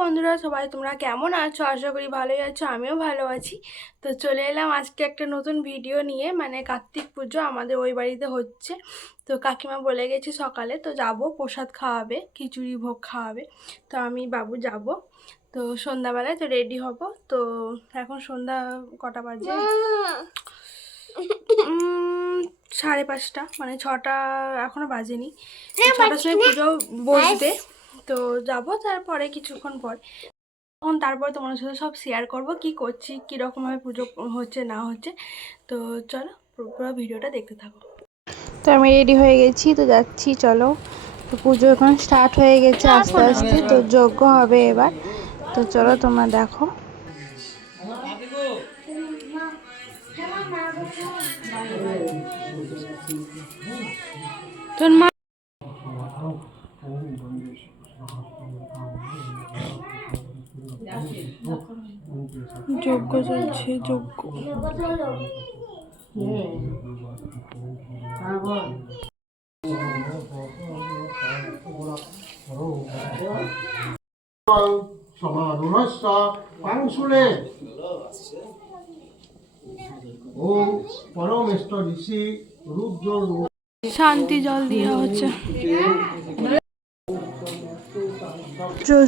বন্ধুরা সবাই তোমরা কেমন আছো? আশা করি ভালোই আছো আমিও ভালো আছি। তো চলে এলাম আজকে একটা নতুন ভিডিও নিয়ে। মানে কার্তিক পুজো আমাদের ওই বাড়িতে হচ্ছে। তো কাকিমা বলে গেছে সকালে তো যাব প্রসাদ খাওয়াবে খিচুড়ি ভোগ খাওয়াবে। তো আমি বাবু যাব। তো সন্ধ্যাবেলায় তো রেডি হব। তো এখন সন্ধ্যা কটা বাজে? সাড়ে পাঁচটা। মানে ছটা এখনও বাজেনি। ছটার সময় পুজো বসবে। তো যাব তারপরে কিছুক্ষণ পর। তখন তারপর তোমার সাথে সব শেয়ার করব কি করছি কীরকমভাবে পুজো হচ্ছে না হচ্ছে। তো চলো পুরো ভিডিওটা দেখতে থাকো। তো আমি রেডি হয়ে গেছি তো যাচ্ছি চলো। তো পুজো এখন স্টার্ট হয়ে গেছে আস্তে আস্তে তো যজ্ঞ হবে এবার। তো চলো তোমরা দেখো। তোর মা যজ্ঞ চলছে যজ্ঞ। পাংশুলে। ও পরমেষ্ট ঋষি রুদ্র শান্তি জল দেওয়া হচ্ছে।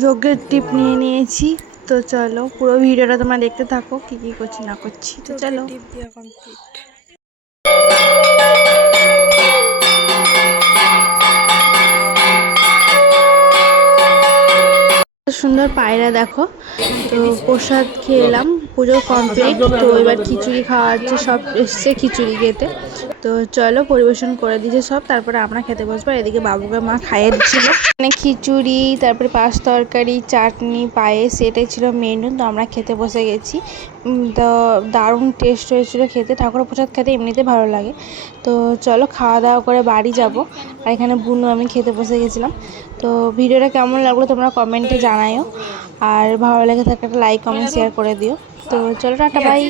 যজ্ঞের টিপ নিয়ে নিয়েছি। তো চলো পুরো ভিডিওটা তোমরা দেখতে থাকো কি কি করছি না করছি। তো চলো। টিপ দেওয়া কমপ্লিট সুন্দর পায়রা দেখো। তো প্রসাদ খেলাম পুজো কমপ্লিট তো এবার খিচুড়ি খাওয়া হচ্ছে সব এসছে খিচুড়ি খেতে। তো চলো পরিবেশন করে দিয়েছে সব তারপরে আমরা খেতে বসবো। এদিকে বাবুকে মা খাইয়ে দিচ্ছিল। মানে খিচুড়ি তারপরে পাঁচ তরকারি চাটনি পায়েস এটাই ছিল মেনু তো আমরা খেতে বসে গেছি। তো দারুণ টেস্ট হয়েছিল খেতে। ঠাকুর প্রসাদ খেতে এমনিতে ভালো লাগে। তো চলো খাওয়া দাওয়া করে বাড়ি যাব। আর এখানে বুনু আমি খেতে বসে গেছিলাম। তো ভিডিওটা কেমন লাগল তোমরা কমেন্টে জানাইও আর ভালো লাগে থাকলে একটা লাইক কমেন্ট শেয়ার করে দিও। তো চলো টাটা বাই